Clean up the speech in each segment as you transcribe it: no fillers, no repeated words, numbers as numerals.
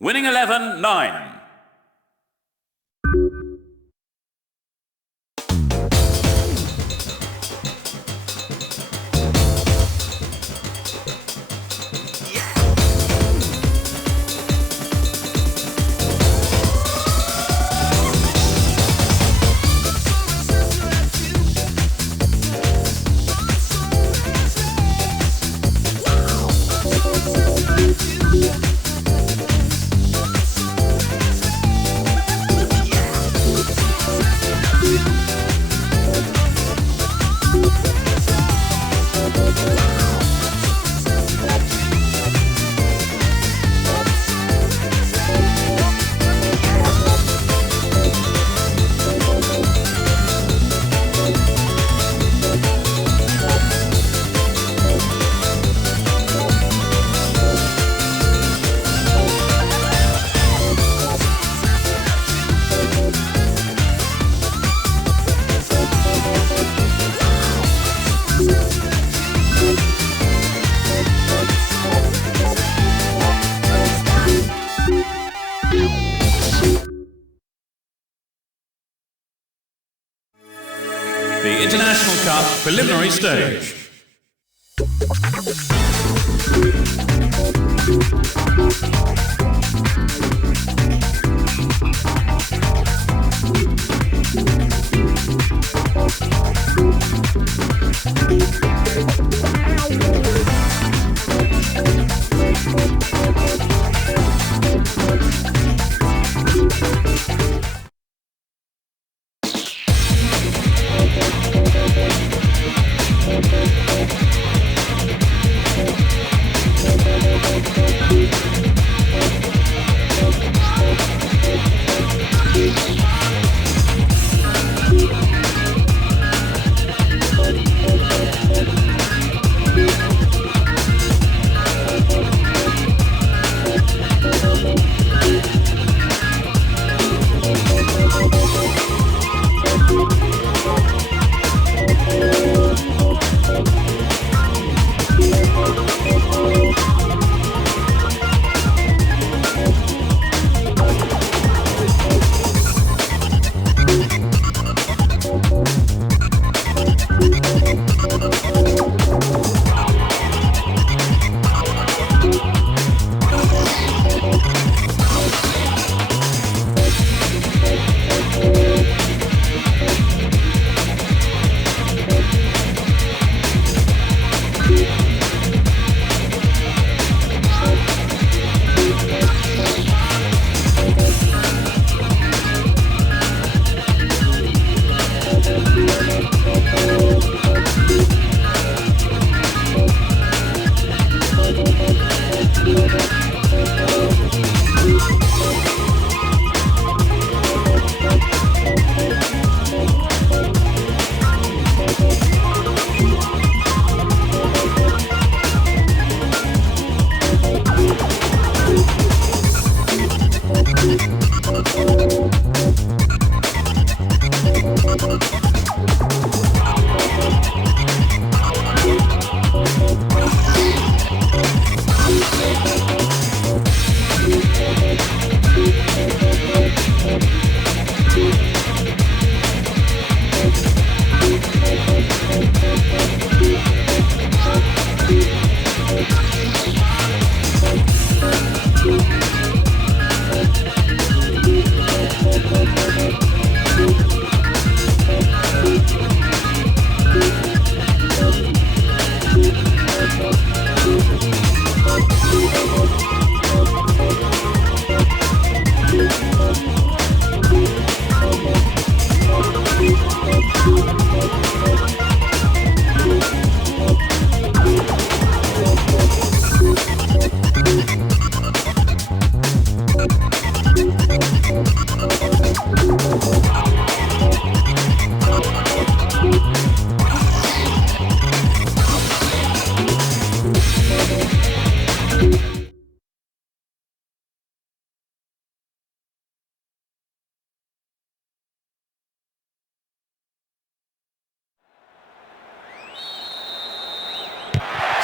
Winning 11-9. The International Cup preliminary stage.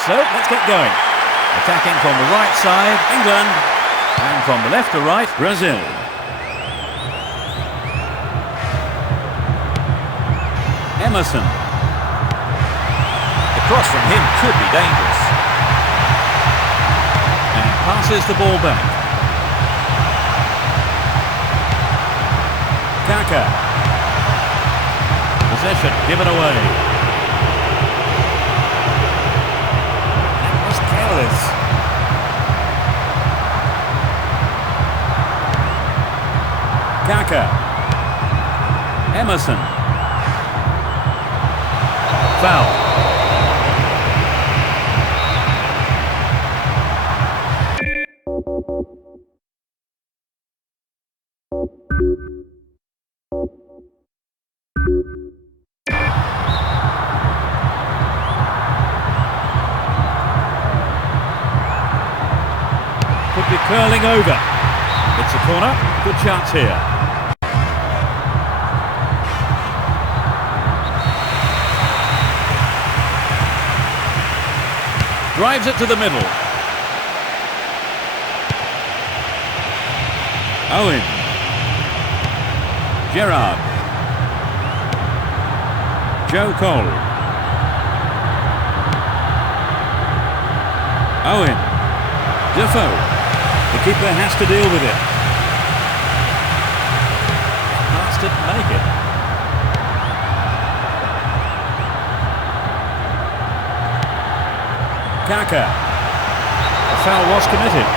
So, let's get going. Attacking from the right side, England And from the left to right, Brazil. Emerson. The cross from him could be dangerous. And passes the ball back. Kaka. Possession given away. That was careless. Kaka. Emerson. Foul. Could be curling over. It's a corner. Good chance here. Drives it to the middle. Owen. Gerrard. Joe Cole. Owen. Defoe. The keeper has to deal with it. Pass didn't make it. Kaka. A foul was committed.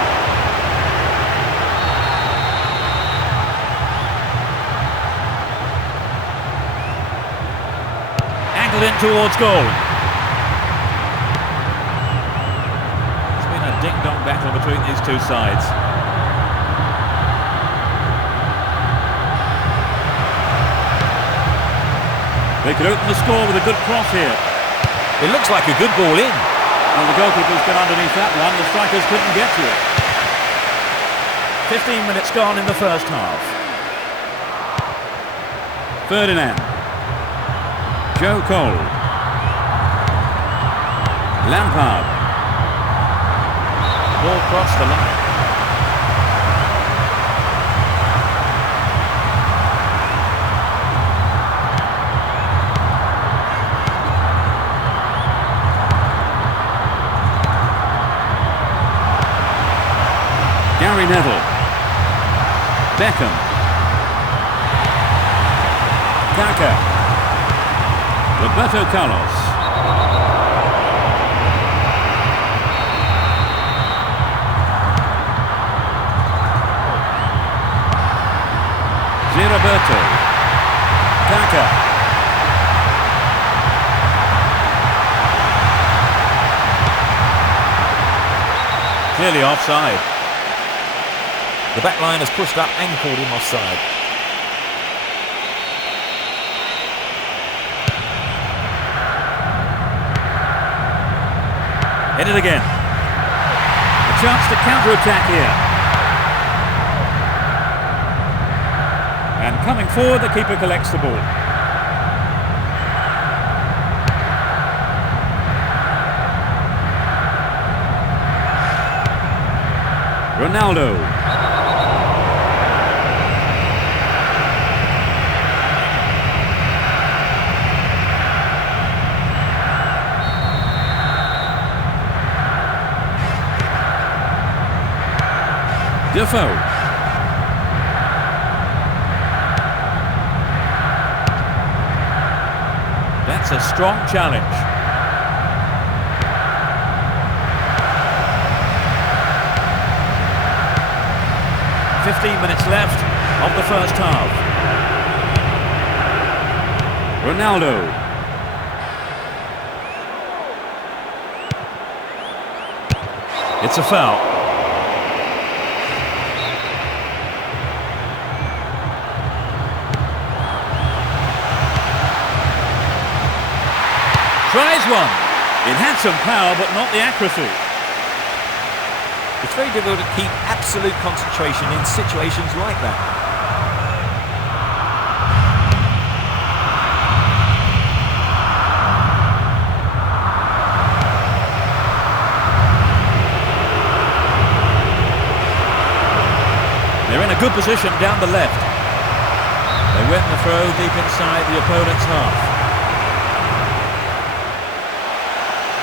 Angled in towards goal. It's been a ding-dong battle between these two sides. They could open the score with a good cross here. It looks like a good ball in. Well, the goalkeeper's been underneath that one. The strikers couldn't get to it. 15 minutes gone in the first half. Ferdinand. Joe Cole. Lampard. Ball crossed the line. Gary Neville. Beckham. Kaka. Roberto Carlos. Roberto. Kaka. Clearly offside. The back line has pushed up and called him offside. Hit it again. A chance to counter-attack here. And coming forward, the keeper collects the ball. Ronaldo. Defoe. That's a strong challenge. "15 minutes left of the first half. Ronaldo. It's a foul. Tries one. It had some power, but not the accuracy. It's very difficult to keep absolute concentration in situations like that. They're in a good position down the left. They win the throw deep inside the opponent's half.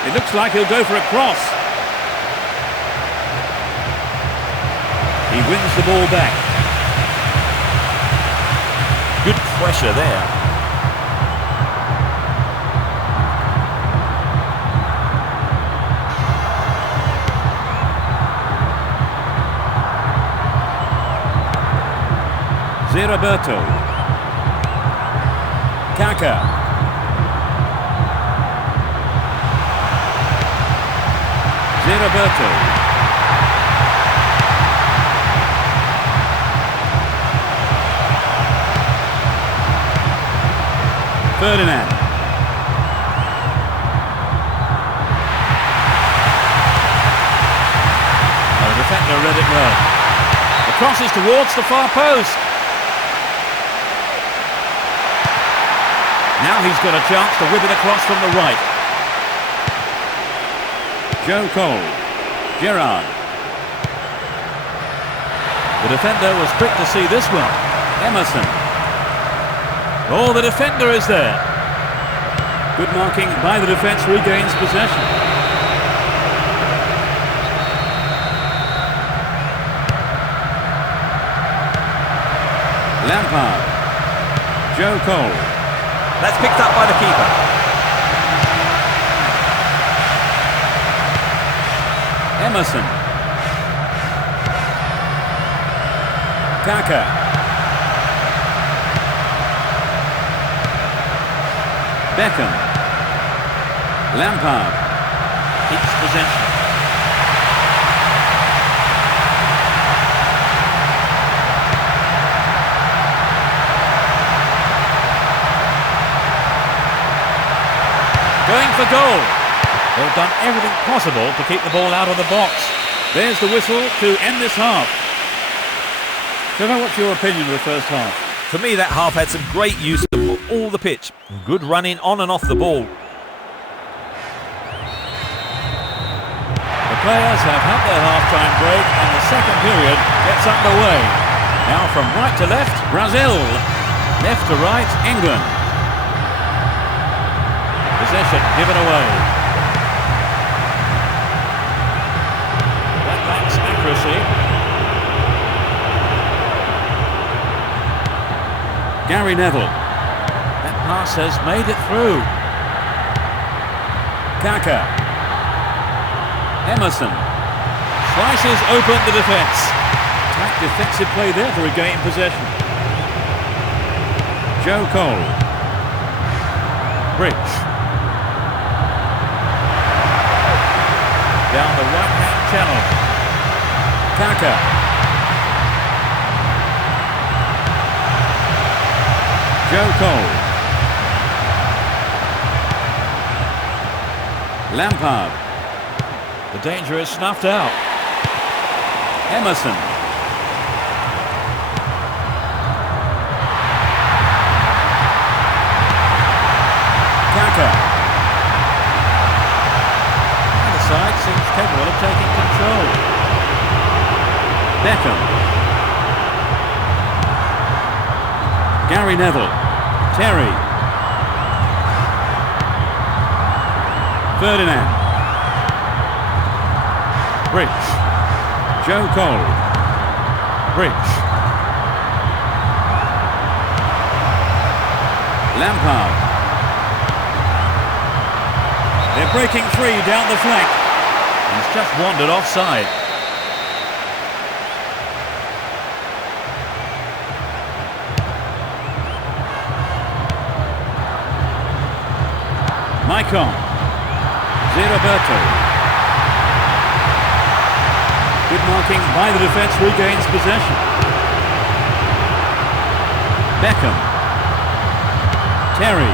It looks like he'll go for a cross. He wins the ball back. Good pressure there. Roberto. Kaka. Roberto. Ferdinand. The defender read it well. The cross is towards the far post. Now he's got a chance to whip it across from the right. Joe Cole. Gerrard. The defender was quick to see this one. Emerson. Oh, the defender is there. Good marking by the defence, regains possession. Lampard. Joe Cole. That's picked up by the keeper. Emerson. Kaka. Beckham. Lampard. Keeps possession. Going for goal. They've done everything possible to keep the ball out of the box. There's the whistle to end this half. Trevor, what's your opinion of the first half? For me, that half had some great use of all the pitch. Good running on and off the ball. The players have had their half-time break and the second period gets underway. Now from right to left, Brazil. Left to right, England. Possession given away. That lacks accuracy. Gary Neville. That pass has made it through. Kaka. Emerson. Slices open the defence. Tight defensive play there to regain possession. Joe Cole. Bridge. Down the right-hand channel. Kaka. Joe Cole. Lampard. The danger is snuffed out. Emerson. Kaka. Side seems capable of taking control. Beckham. Gary Neville. Terry. Ferdinand. Bridge. Joe Cole. Bridge. Lampard. They're breaking free down the flank. He's just wandered offside. Maicon. Roberto. Good marking by the defence, regains possession. Beckham. Terry.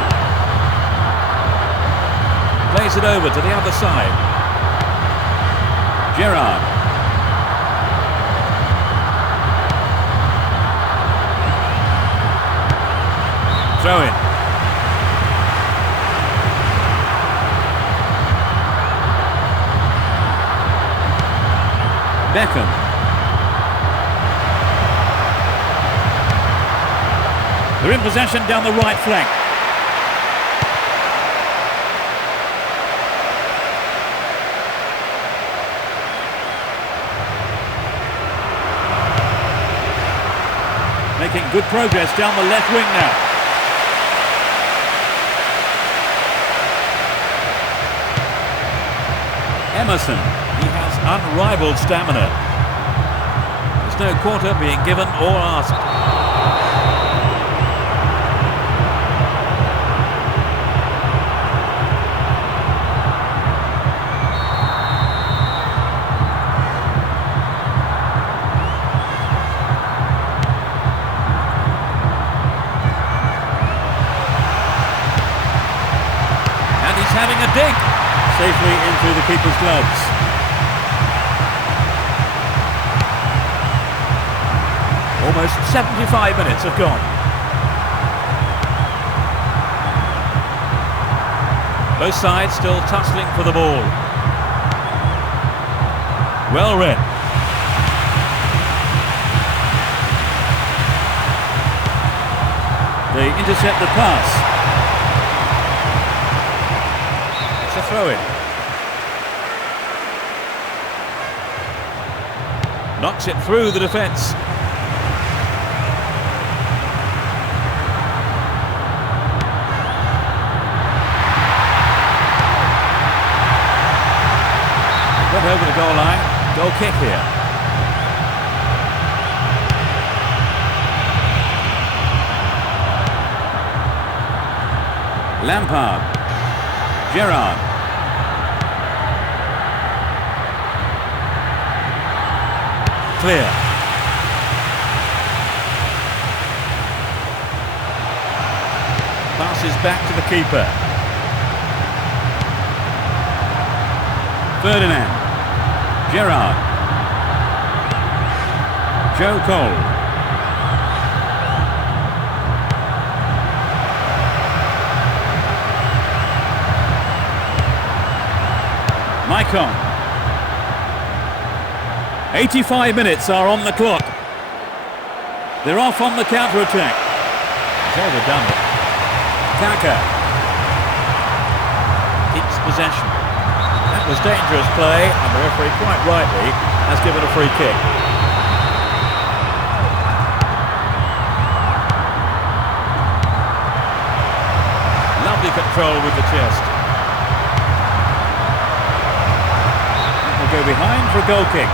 Plays it over to the other side. Gerrard. Throw in. Beckham. They're in possession down the right flank. Making good progress down the left wing now. Emerson, he has unrivaled stamina. There's no quarter being given or asked. Having a dig safely into the keeper's gloves. Almost 75 minutes have gone. Both sides still tussling for the ball. Well read. They intercept the pass. A throw-in. Knocks it through the defence. Went over the goal line. Goal kick here. Lampard. Gerrard. Clear. Passes back to the keeper. Ferdinand. Gerrard. Joe Cole. Maicon. 85 minutes are on the clock. They're off on the counter-attack. He's overdone it. Kaka keeps possession. That was dangerous play, and the referee quite rightly has given a free kick. Lovely control with the chest. Will go behind for a goal kick.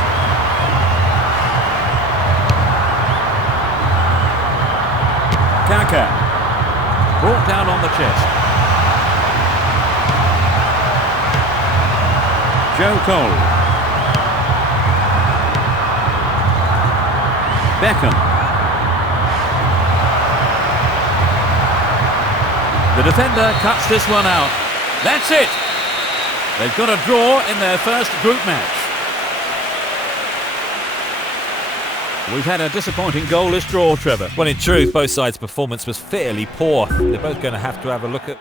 Kaka brought down on the chest. Joe Cole. Beckham. The defender cuts this one out. That's it. They've got a draw in their first group match. We've had a disappointing goalless draw, Trevor. Well, in truth, both sides' performance was fairly poor. They're both going to have a look at...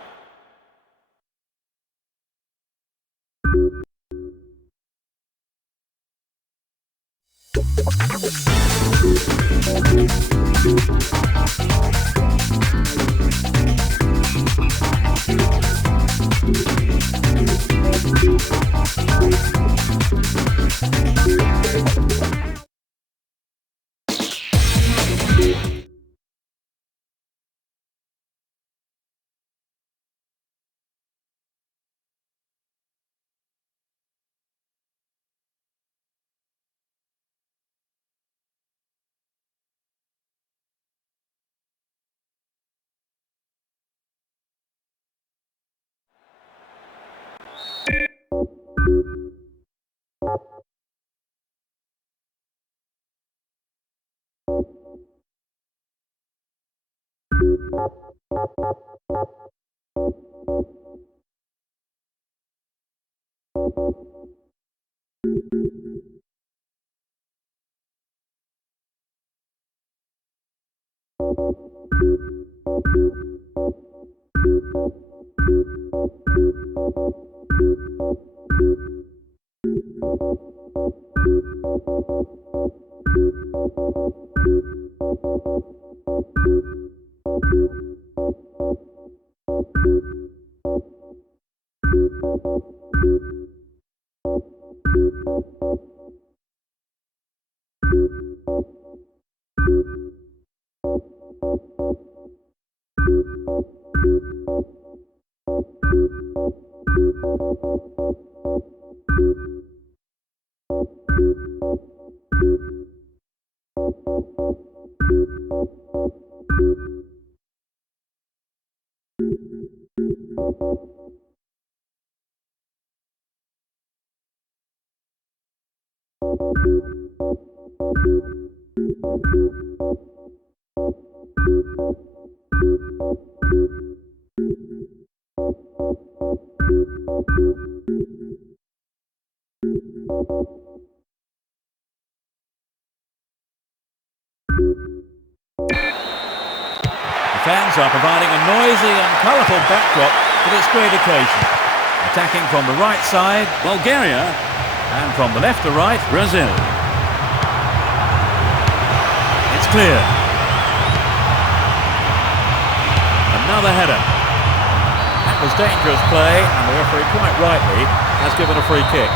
The fans are providing a noisy and colourful backdrop for this great occasion. Attacking from the right side, Bulgaria, and from the left to right, Brazil. It's clear. Another header. That was dangerous play, and the referee quite rightly has given a free kick.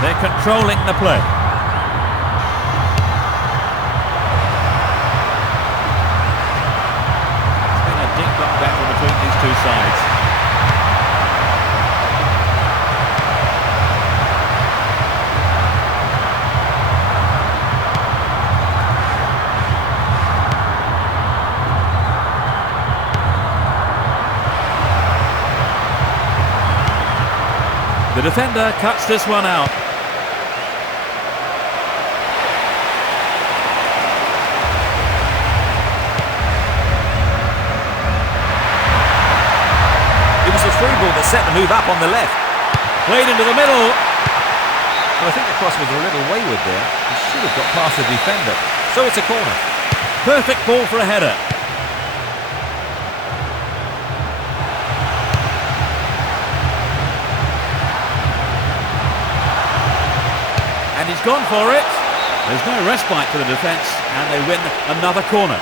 They're controlling the play. It's been a deep-long battle between these two sides. The defender cuts this one out. It was a through ball that set the move up on the left. Played into the middle. Well, I think the cross was a little wayward there. He should have got past the defender. So it's a corner. Perfect ball for a header. And he's gone for it. There's no respite for the defence, and they win another corner.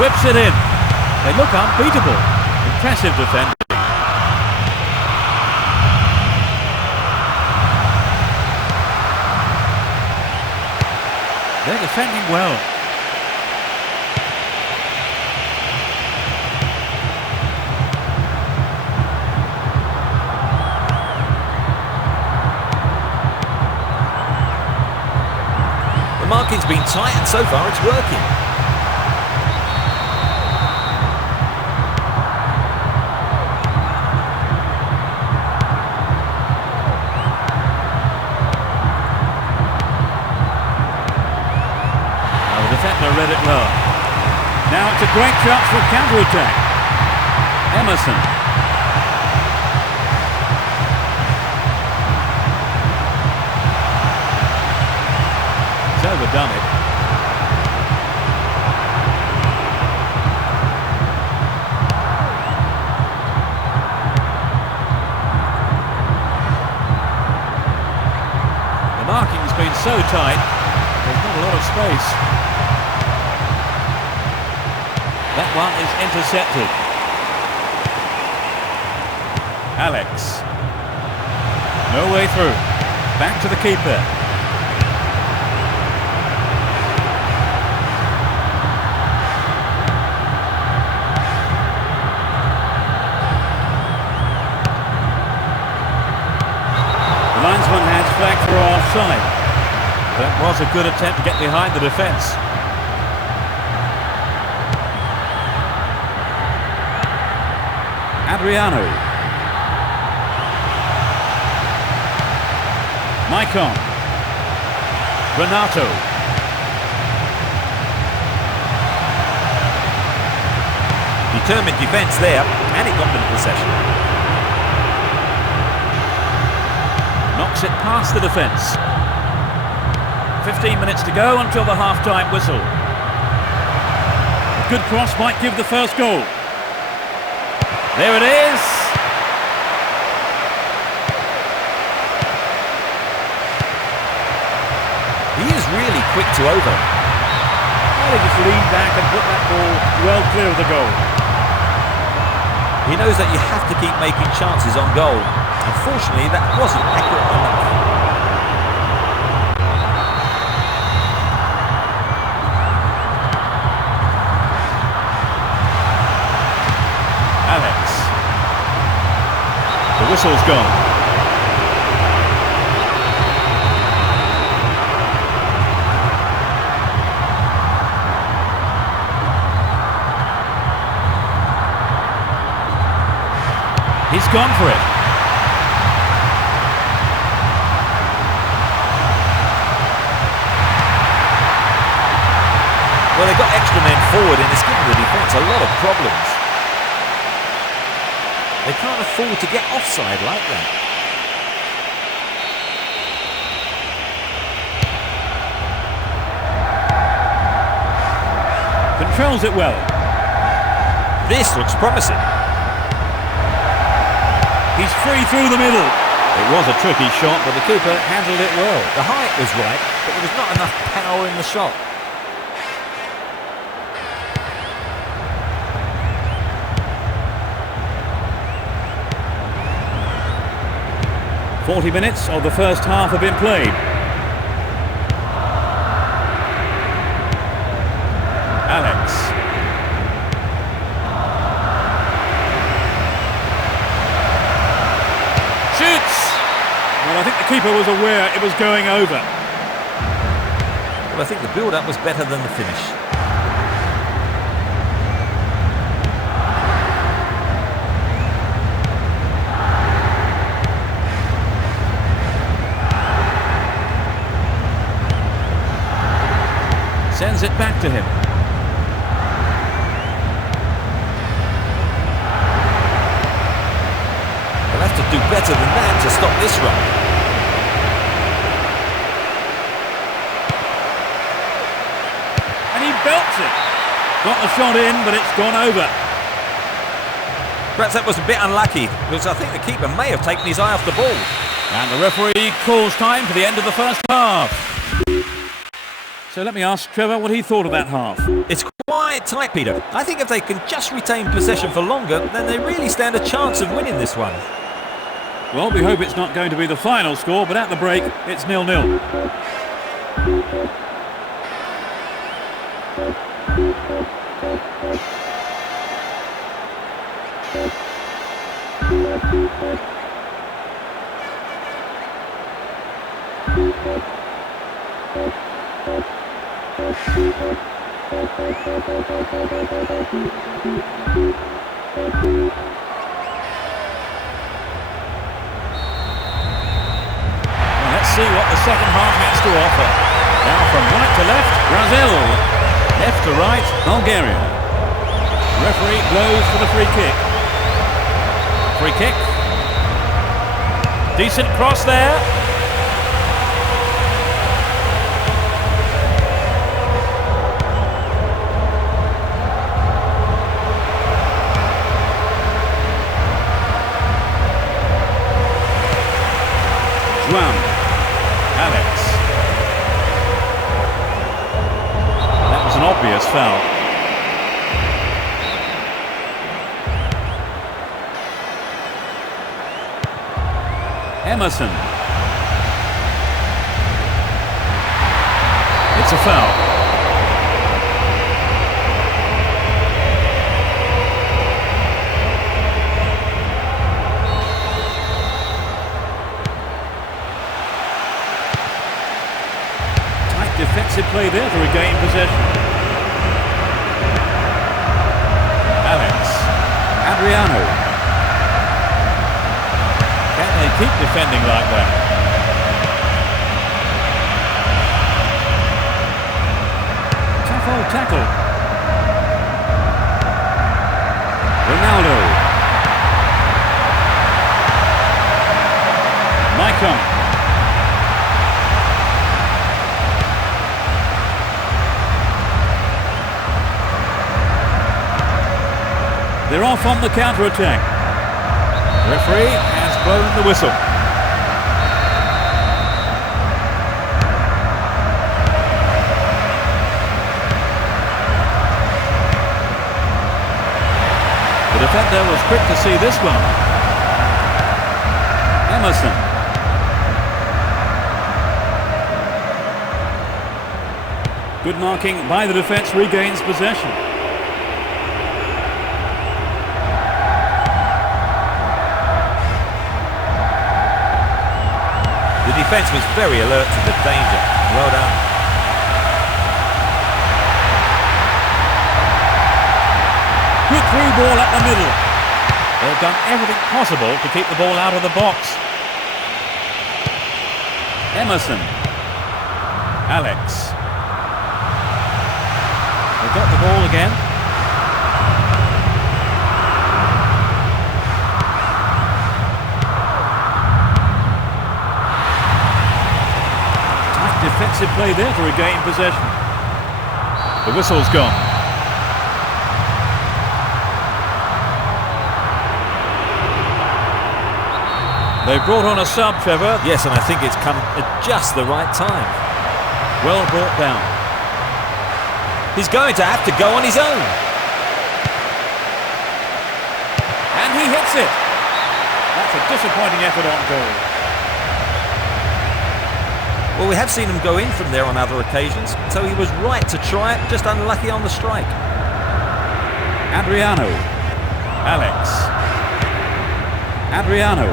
Whips it in. They look unbeatable. Impressive defending. They're defending well. The marking's been tight, and so far it's working. Read it well. Now it's a great chance for a counter-attack. Emerson. He's overdone it. The marking's been so tight, there's not a lot of space. That one is intercepted. Alex. No way through. Back to the keeper. The linesman has flagged for offside. That was a good attempt to get behind the defence. Adriano. Maicon. Renato. Determined defence there, and he got them in possession. Knocks it past the defence. 15 minutes to go until the half-time whistle. A good cross might give the first goal. There it is. He is really quick to over. Well, he just leaned back and put that ball well clear of the goal. He knows that you have to keep making chances on goal, and Unfortunately, that wasn't accurate enough. Alex. The whistle's gone. He's gone for it. Well, they've got extra men forward and it's given the defence a lot of problems. They can't afford to get offside like that. Controls it well. This looks promising. He's free through the middle. It was a tricky shot, but the keeper handled it well. The height was right, but there was not enough power in the shot. "40 minutes of the first half have been played. Alex. Shoots! Well, I think the keeper was aware it was going over. Well, I think the build-up was better than the finish. Sends it back to him. They'll have to do better than that to stop this run. And he belts it. Got the shot in, but it's gone over. Perhaps that was a bit unlucky, because I think the keeper may have taken his eye off the ball. And the referee calls time for the end of the first half. So let me ask Trevor what he thought of that half. It's quite tight, Peter. I think if they can just retain possession for longer, then they really stand a chance of winning this one. Well, we hope it's not going to be the final score, but at the break, it's 0-0. Let's see what the second half has to offer. Now from right to left, Brazil. Left to right, Bulgaria. Referee blows for the free kick. Free kick. Decent cross there. Alex. That was an obvious foul. Emerson. It's a foul. Defensive play there to regain possession. Alex. Adriano. Can they keep defending like that? Tough old tackle. Ronaldo. Maicon. They're off on the counter-attack. The referee has blown the whistle. The defender was quick to see this one. Emerson. Good marking by the defence, regains possession. The defence was very alert to the danger. Well done. Good through ball up the middle. They've done everything possible to keep the ball out of the box. Emerson. Alex. They've got the ball again. Tough defensive play there to regain possession. The whistle's gone. They've brought on a sub, Trevor. Yes, and I think it's come at just the right time. Well brought down. He's going to have to go on his own. And he hits it. That's a disappointing effort on goal. Well, we have seen him go in from there on other occasions, so he was right to try it, just unlucky on the strike. Adriano. Alex. Adriano.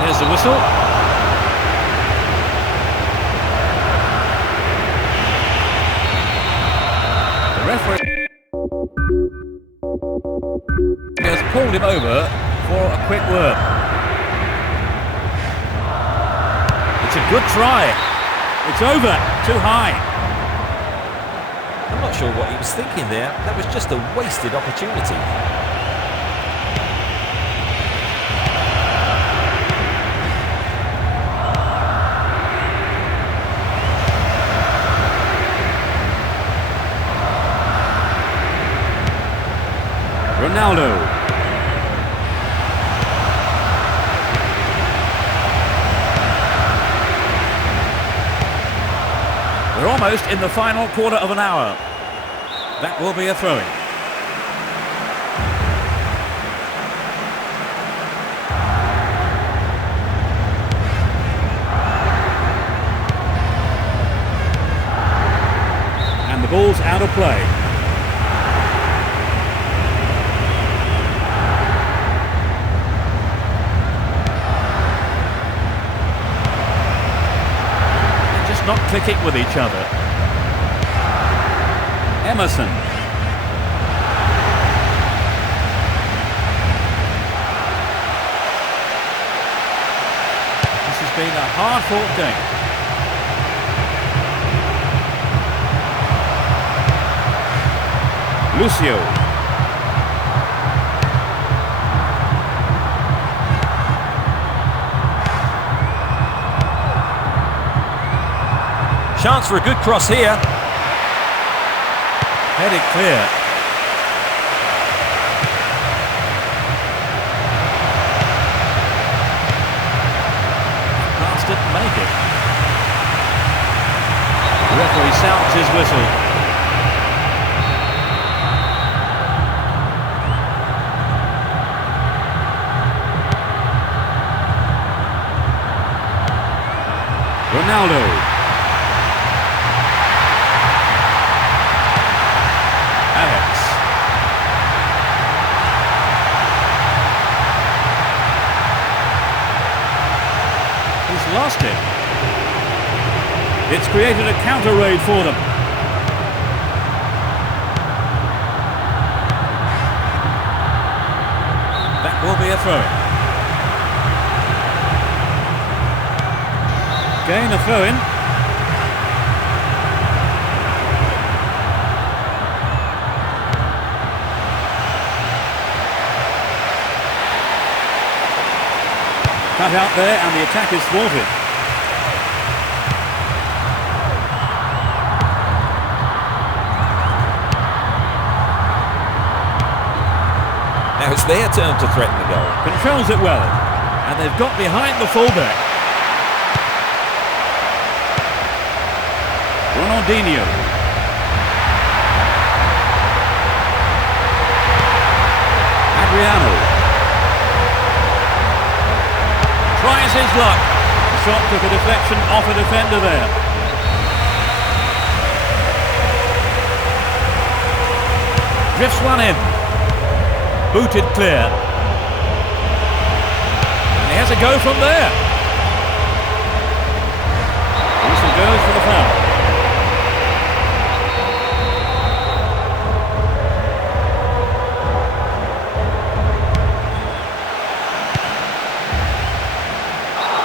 There's the whistle. The referee has pulled him over for a quick word. It's a good try. It's over. Too high. I'm not sure what he was thinking there. That was just a wasted opportunity. Ronaldo. We're almost in the final quarter of an hour. That will be a throw-in. And the ball's out of play. Not clicking with each other. Emerson. This has been a hard-fought game. Lucio. Chance for a good cross here. Headed clear. Pass didn't make it. The referee sounds his whistle. Ronaldo. Lost it. It's created a counter raid for them. That will be a throw-in. Again a throw-in. Cut out there and the attack is thwarted. Now it's their turn to threaten the goal. Controls it well. And they've got behind the fullback. Ronaldinho. Adriano. tries his luck. The shot took a deflection off a defender there. Drifts one in. Booted clear. And he has a go from there. Whistle goes for the foul.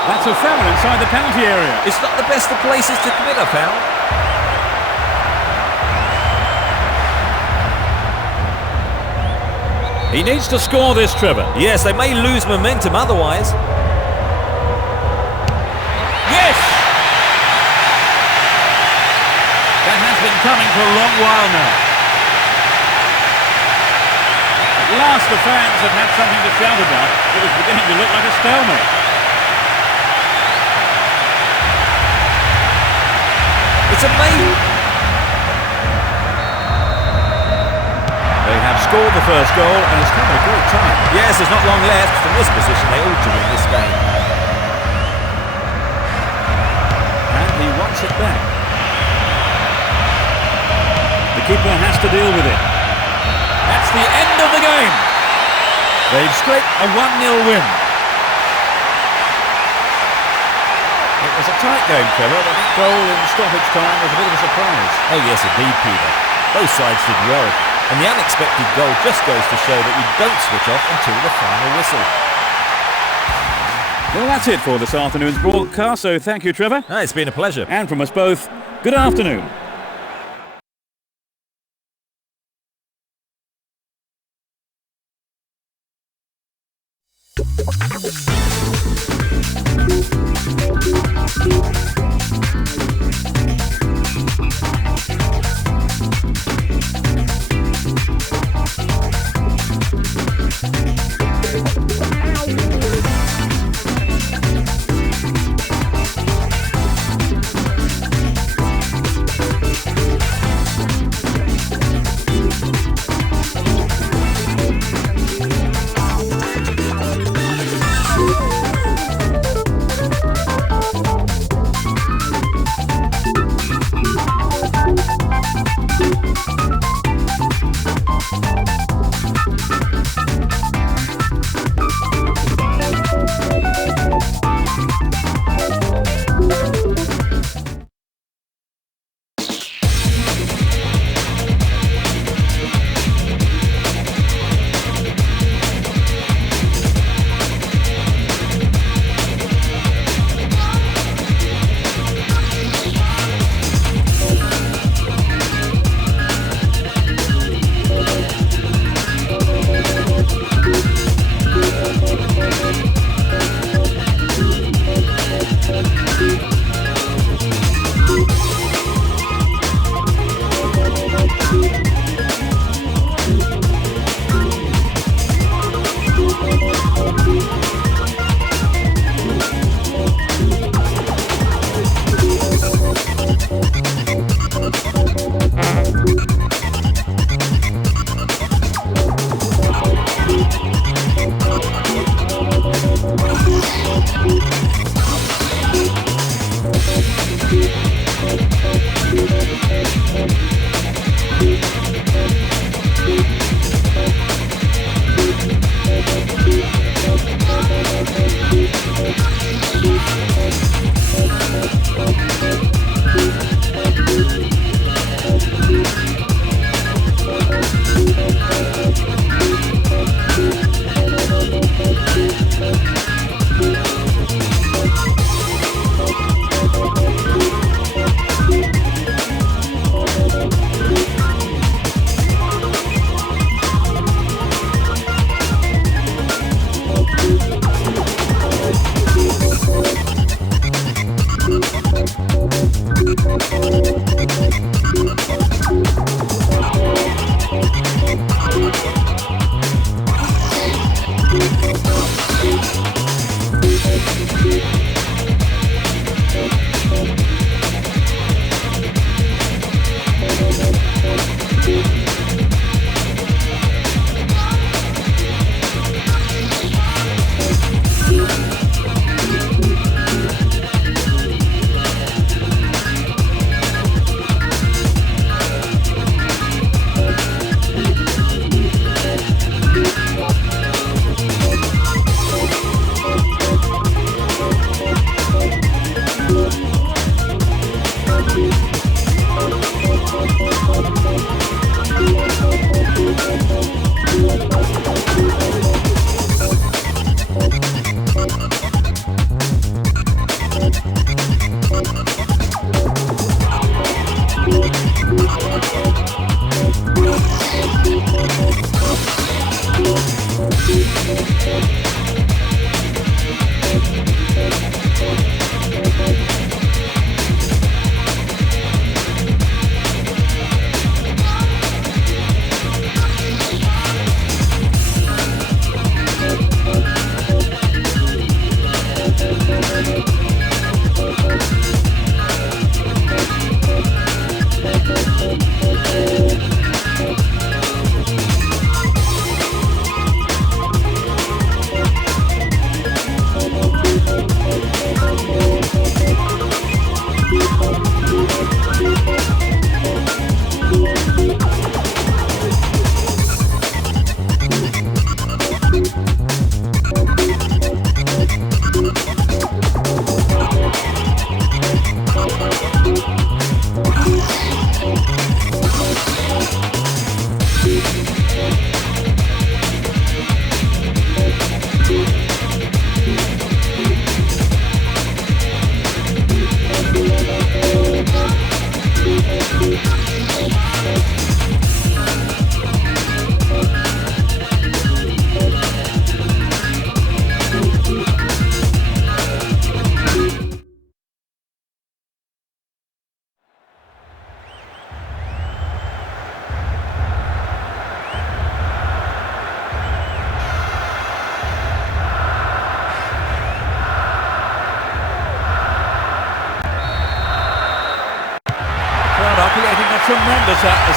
That's a foul inside the penalty area. It's not the best of places to commit a foul. He needs to score this, Trevor. Yes, they may lose momentum otherwise. Yes! That has been coming for a long while now. At last the fans have had something to shout about. It was beginning to look like a stalemate. It's amazing. They have scored the first goal and it's come at a great time. Yes, there's not long left. From this position, they ought to win this game. And he wants it back. The keeper has to deal with it. That's the end of the game. They've scraped a 1-0 win. It was a tight game, Trevor, but that goal in stoppage time was a bit of a surprise. Oh yes, indeed, Peter. Both sides did well. And the unexpected goal just goes to show that you don't switch off until the final whistle. Well, that's it for this afternoon's broadcast, so thank you, Trevor. It's been a pleasure. And from us both, good afternoon.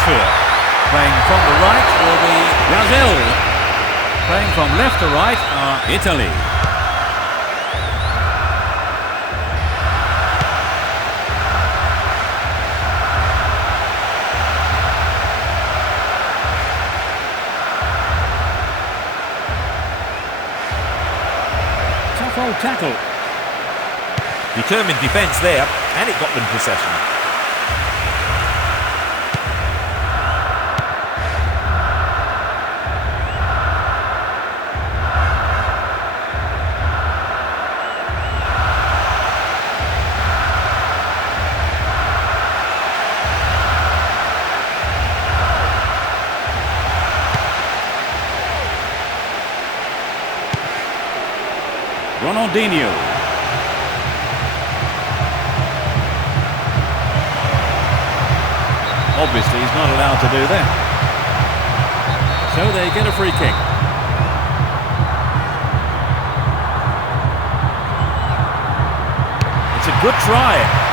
atmosphere. Playing from the right will be Brazil. Playing from left to right are Italy. Tough old tackle. Determined defence there, and it got them possession. Ronaldinho. Obviously he's not allowed to do that. So they get a free kick. It's a good try.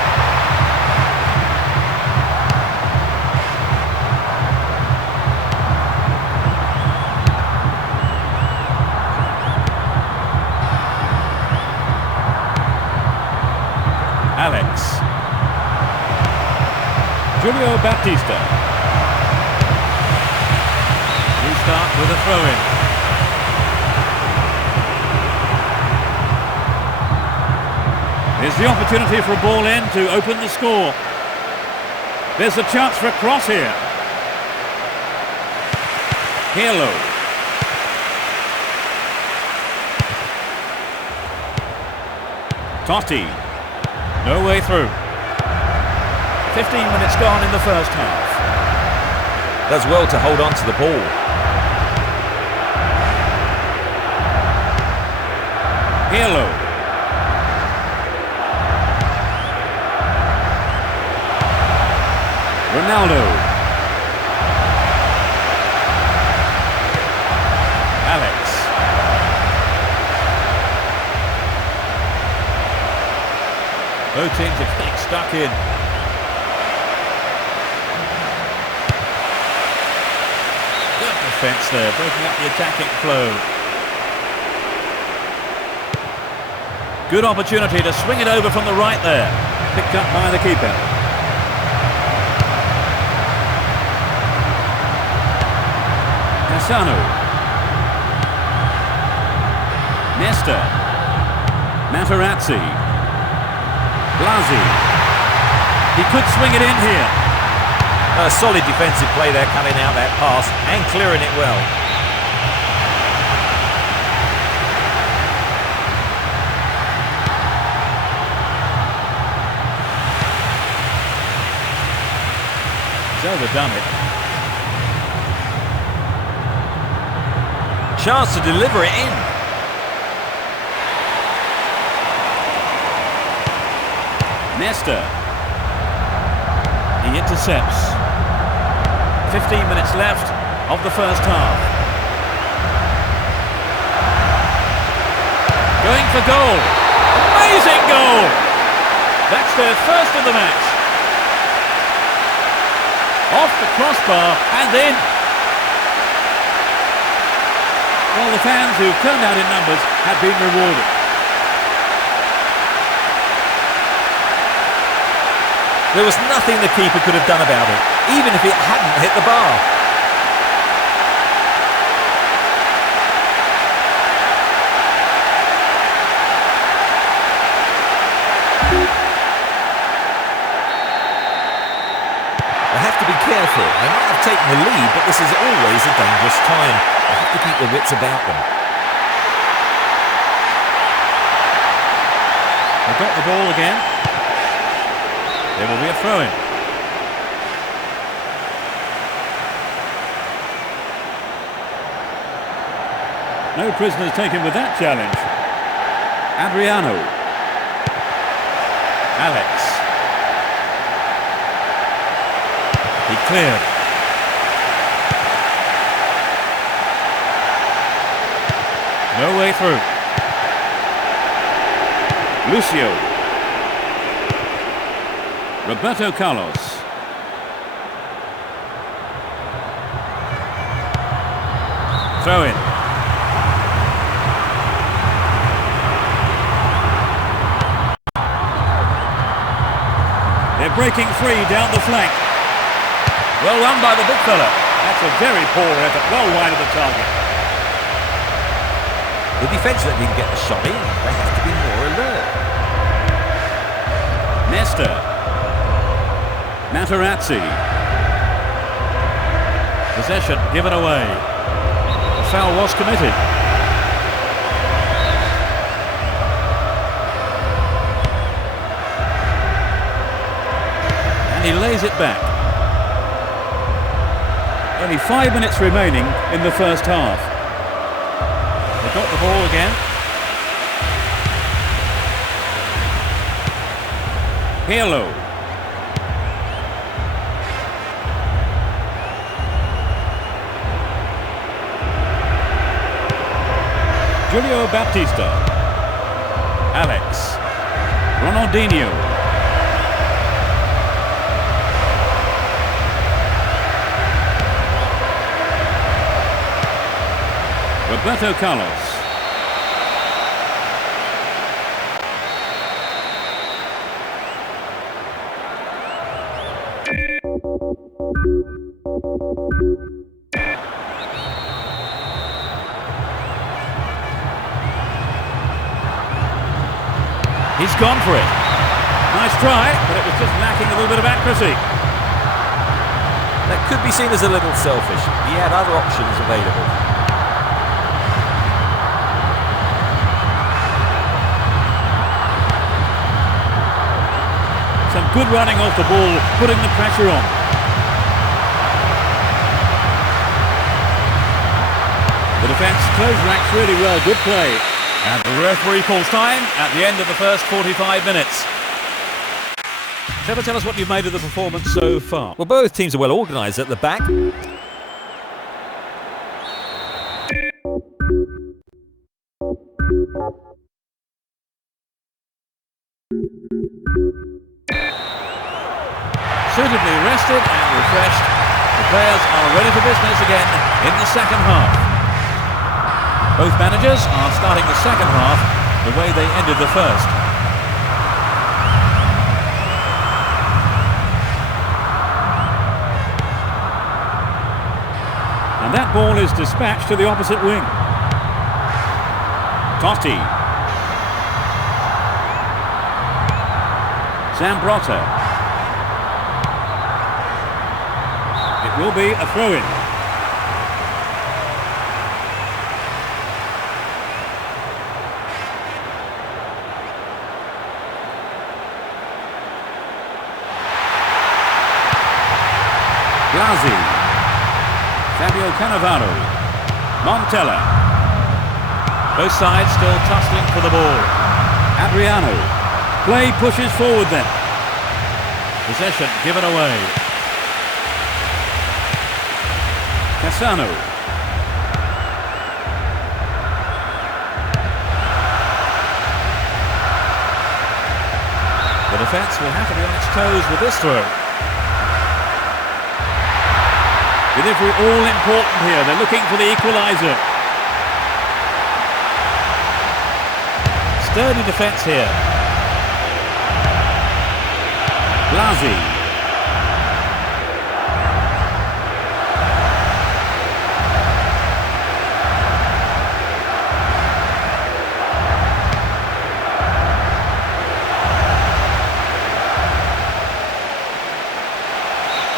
Alex. Julio Baptista. Restart with a throw-in. Here's the opportunity for a ball in to open the score. There's a chance for a cross here. Pirlo. Totti. No way through. 15 minutes gone in the first half. Does well to hold on to the ball. Pirlo. Ronaldo. Alex. Both teams are getting stuck in. Good defence there, breaking up the attacking flow. Good opportunity to swing it over from the right there. Picked up by the keeper. Cassano. Nesta. Materazzi. Blasi. He could swing it in here. A solid defensive play there, cutting out that pass and clearing it well. He's overdone it. Chance to deliver it in. Nesta. He intercepts. 15 minutes left of the first half. Going for goal. Amazing goal! That's their first of the match. Off the crossbar and in. Well, the fans who've turned out in numbers have been rewarded. There was nothing the keeper could have done about it, even if it hadn't hit the bar. They have to be careful. They might have taken the lead, but this is always a dangerous time. They have to keep their wits about them. They've got the ball again. There will be a throw-in. No prisoners taken with that challenge. Adriano. Alex. He cleared. No way through. Lucio. Roberto Carlos. Throw in. They're breaking free down the flank. Well run by the big fella. That's a very poor effort, well wide of the target. The defence that didn't get the shot in, they have to be more alert. Nesta. Materazzi. Possession given away. The foul was committed. And he lays it back. Only 5 minutes remaining in the first half. They've got the ball again. Pirlo. Julio Baptista. Alex. Ronaldinho. Roberto Carlos. He's gone for it. Nice try, but it was just lacking a little bit of accuracy. That could be seen as a little selfish. He had other options available. Some good running off the ball, putting the pressure on. The defence closed ranks really well, good play. And the referee calls time at the end of the first 45 minutes. Trevor, tell us what you've made of the performance so far. Well, both teams are well organised at the back. Suitably rested and refreshed, the players are ready for business again in the second half. Both managers are starting the second half the way they ended the first. And that ball is dispatched to the opposite wing. Totti. Zambrotta. It will be a throw-in. Blasi. Fabio Cannavaro. Montella. Both sides still tussling for the ball. Adriano. Play pushes forward then. Possession given away. Cassano. The defence will have to be on its toes with this throw. Delivery all important here. They're looking for the equaliser. Sturdy defence here. Blasi.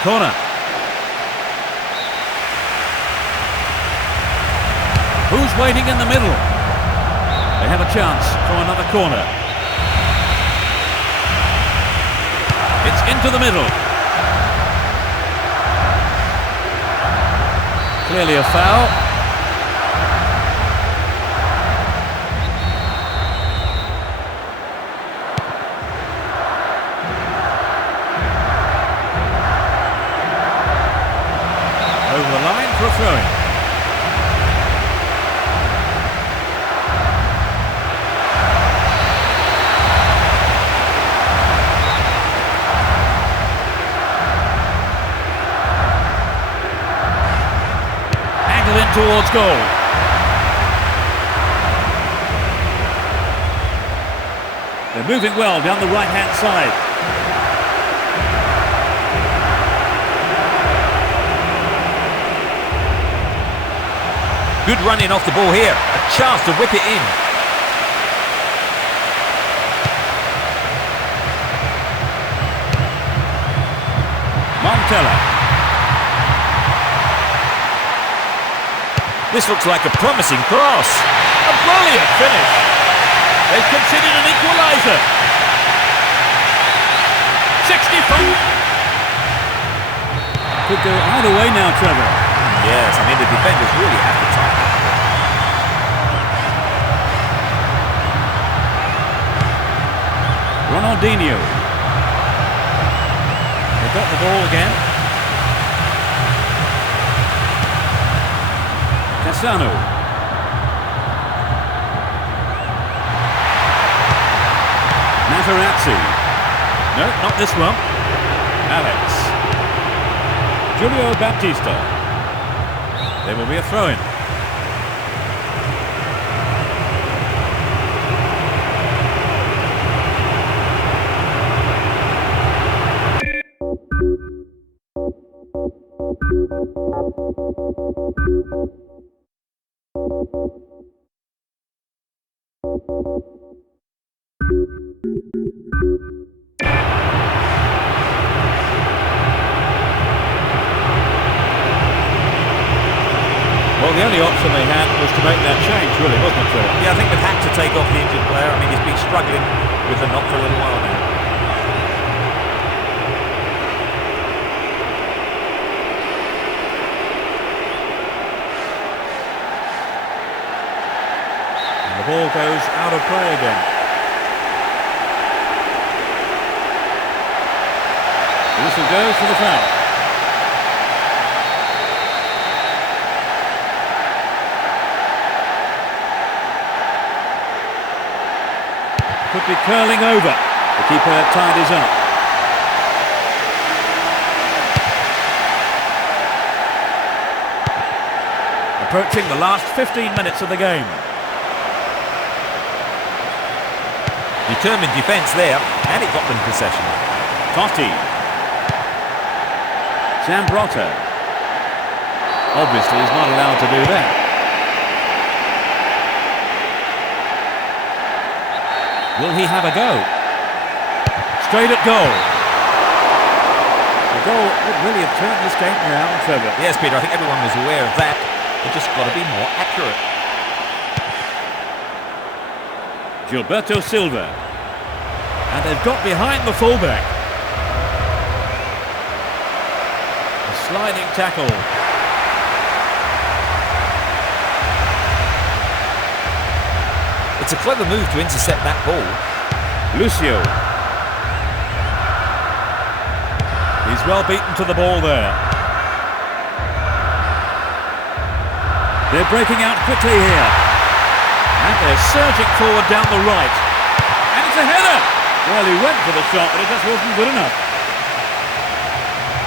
Corner. Who's waiting in the middle? They have a chance for another corner. It's into the middle. Clearly a foul. Over the line for a throw-in. Towards goal. They're moving well down the right-hand side. Good running off the ball here. A chance to whip it in. Montella. This looks like a promising cross. A brilliant finish. They've considered an equaliser. 65. Could go either way now, Trevor. Yes, I mean the defenders really have to tackle. Ronaldinho. They've got the ball again. Cassano. Materazzi. No, not this one. Alex. Julio Baptista. There will be a throw-in. Well, the only option they had was to make that change, really, wasn't it, Phil? Yeah, I think they've had to take off the injured player. I mean, he's been struggling with the knock for a little while now. And the ball goes out of play again. The whistle goes for the foul. Could be curling over. The keeper tidies up. Approaching the last 15 minutes of the game. Determined defence there, and it got them possession. Totti. Zambrotta. Obviously he's not allowed to do that. Will he have a go? Straight at goal. The goal would really have turned this game around, Trevor. Yes, Peter, I think everyone was aware of that. They just got to be more accurate. Gilberto Silva. And they've got behind the fullback. A sliding tackle. It's a clever move to intercept that ball. Lucio. He's well beaten to the ball there. They're breaking out quickly here. And they're surging forward down the right. And it's a header! Well, he went for the shot, but it just wasn't good enough.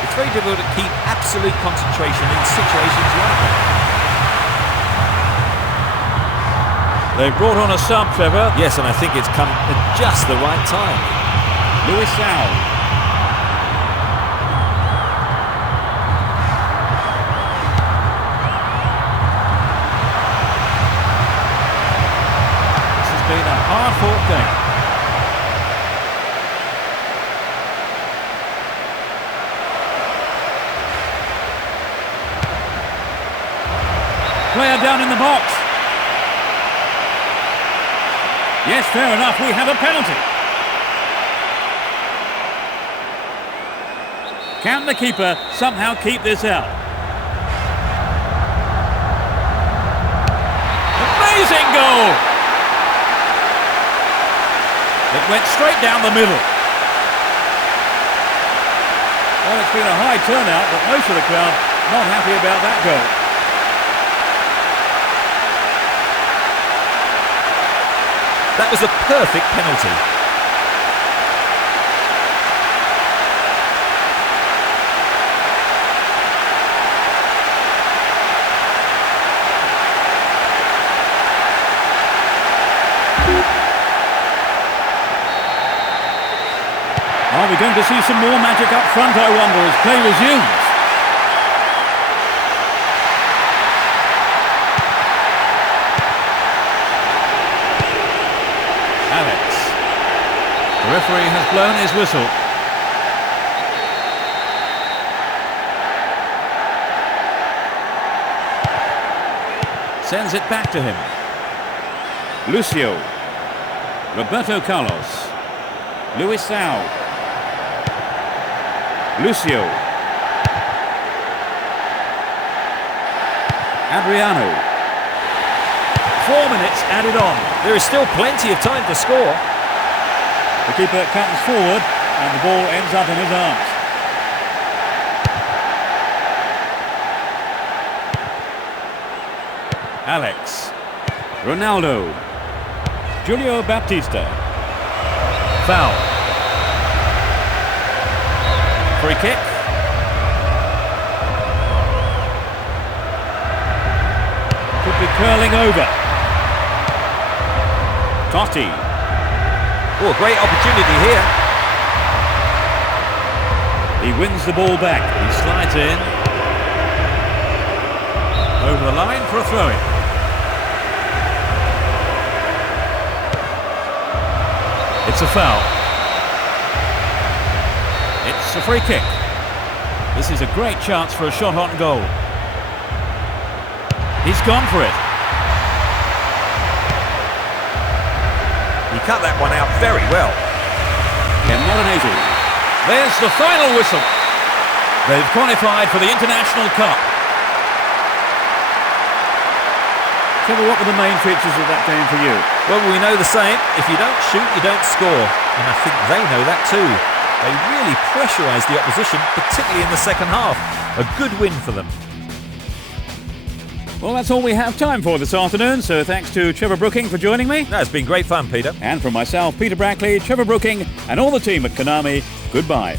It's very difficult to keep absolute concentration in situations like that. They've brought on a sub, Trevor. Yes, and I think it's come at just the right time. Luis Sao. This has been a hard-fought game. Player down in the box. Yes, fair enough, we have a penalty. Can the keeper somehow keep this out? Amazing goal! It went straight down the middle. Well, it's been a high turnout, but most of the crowd not happy about that goal. That was a perfect penalty. Are we going to see some more magic up front, I wonder, as play resumes? Alex. The referee has blown his whistle. Sends it back to him. Lucio. Roberto Carlos. Luisao. Lucio. Adriano. 4 minutes added on. There is still plenty of time to score. The keeper comes forward and the ball ends up in his arms. Alex. Ronaldo. Julio Baptista. Foul. Free kick. Could be curling over. Totti. Oh, great opportunity here. He wins the ball back. He slides in. Over the line for a throw-in. It's a foul. It's a free kick. This is a great chance for a shot on goal. He's gone for it. He cut that one out very well. Molinesi. There's the final whistle. They've qualified for the International Cup. Trevor, what were the main features of that game for you? Well, we know the saying, if you don't shoot, you don't score. And I think they know that too. They really pressurised the opposition, particularly in the second half. A good win for them. Well, that's all we have time for this afternoon, so thanks to Trevor Brooking for joining me. No, it's been great fun, Peter. And from myself, Peter Brackley, Trevor Brooking, and all the team at Konami, goodbye.